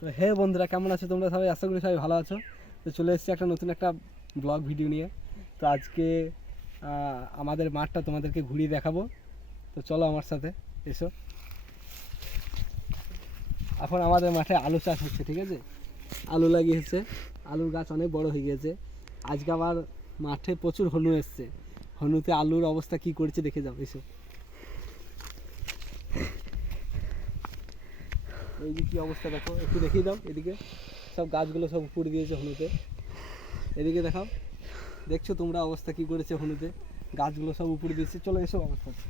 তো হে বন্ধুরা, কেমন আছো তোমরা সবাই? আশা করি সবাই ভালো আছো। তো চলে এসেছি একটা নতুন একটা ব্লগ ভিডিও নিয়ে। তো আজকে আমাদের মাঠটা তোমাদেরকে ঘুরিয়ে দেখাবো। তো চলো আমার সাথে, এসো। এখন আমাদের মাঠে আলু চাষ হচ্ছে, ঠিক আছে? আলু লাগিয়েছে, আলুর গাছ অনেক বড় হয়ে গেছে। আজকে আবার মাঠে প্রচুর হনু এসছে। হনুতে আলুর অবস্থা কি করেছে দেখে যাও, এসো। এই যে কি অবস্থা দেখো, একটু দেখিয়ে দাও এদিকে। সব গাছগুলো সব উপড়ে দিয়েছে হনুতে। এদিকে দেখাও, দেখছো তোমরা অবস্থা কি করেছে হনুতে? গাছগুলো সব উপড়ে দিয়েছে। চলো এসো আমার সাথে।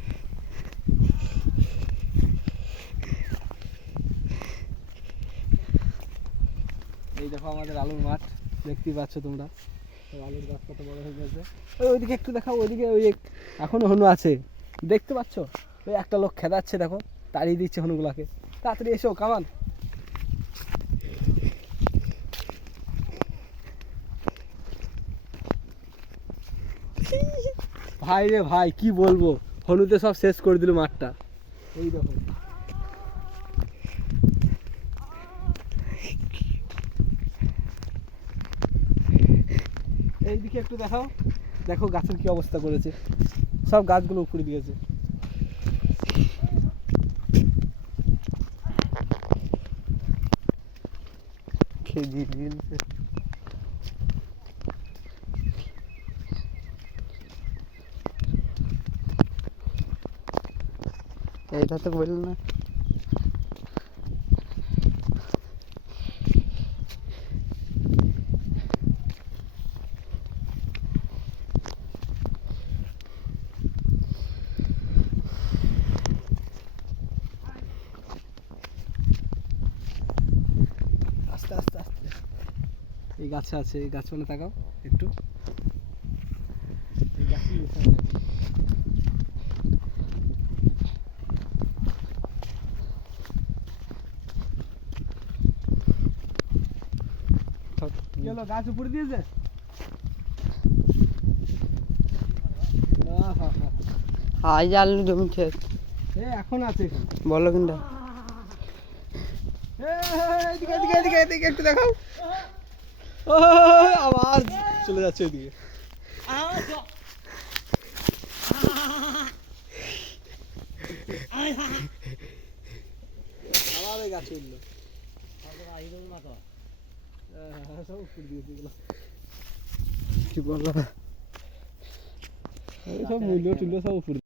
এই দেখো আমাদের আলুর মাঠ, দেখতেই পাচ্ছ তোমরা। সব আলুর গাছ কত বড় হয়ে গেছে। ওইদিকে একটু দেখাও, ওইদিকে ওই এখনো হনু আছে, দেখতে পাচ্ছ? ওই একটা লোক খেদাচ্ছে, দেখো তাড়িয়ে দিচ্ছে হনুগুলাকে। তাড়াতাড়ি এসো, কামান। ভাই রে ভাই, কি বলবো, হনুতে সব শেষ করে দিল মাঠটা। এই দেখো, এইদিকে একটু দেখাও, দেখো গাছের কি অবস্থা করেছে। সব গাছগুলো উপড়ে দিয়েছে। এইটা তো বলল না। আস্তে আস্তে আস্তে, এই গাছে আছে, এই গাছ মানে তাকাও একটু, এই গাছই বসে আছে। কি হলো, গাছ উপরে দিয়েছে? আজ আলু জমি ক্ষেত এখন আছে এখানে। বলো কিন্তু এদিকে এদিকে এদিকে এদিকে একটু দেখাও। আবার চলে যাচ্ছে ওইদিকে। আবার ওই গাছে উঠলো। সব উপরে দিয়েছে এগুলো। কি বললো? সব মূল্য টুল্য সব উপরে।